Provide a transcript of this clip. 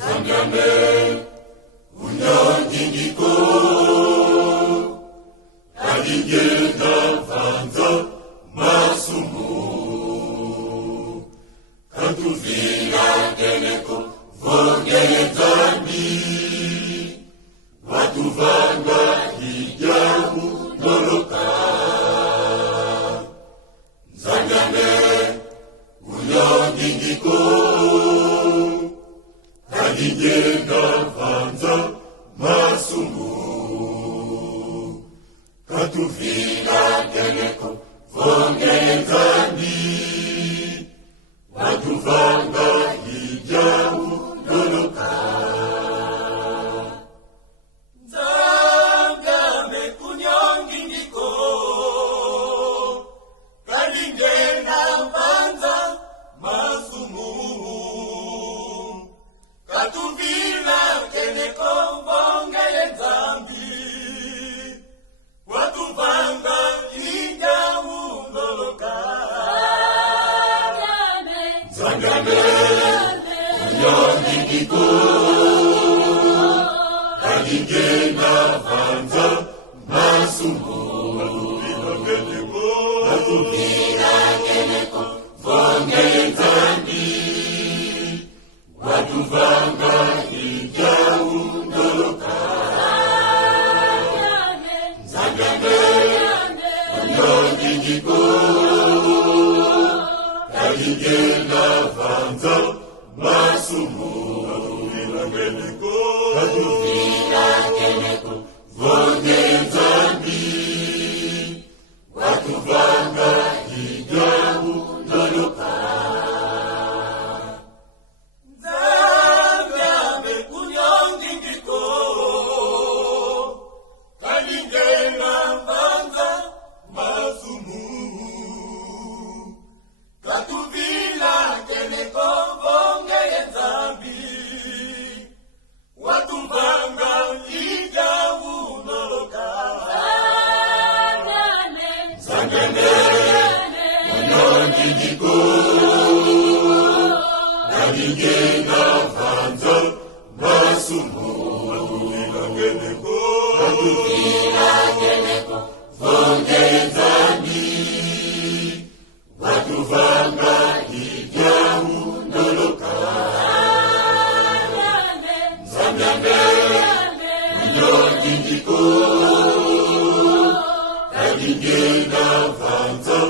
Zangame unyangingiko aligenda vanza masumu katuvila keneko vongeye zambi watuvanga hijabu noloka Zangame unyangingiko aligenda vanza masumu katuvila keneko vongeye zambi watuvanga hijabu noloka Zangame kunyongingiko kalingena vanza masumu katuvila keneko vongeye zambi watuvanga hijabu noloka Zangame unyangingiko aligenda vanza masumu katuvila keneko vongeye zambi watuvanga hijabu noloka Zangame unyangingiko aligenda vanza masumu katuvila keneko vongeye zambi watuvanga hijabu noloka Zangame kunyongingiko kalingena vanza masumu katuvila keneko vongeye zambi watuvanga hijabu noloka Zangame unyangingiko aligenda vanza masumu katuvila keneko vongeye zambi watuvanga hijabu noloka Zangame unyangingiko aligenda vanza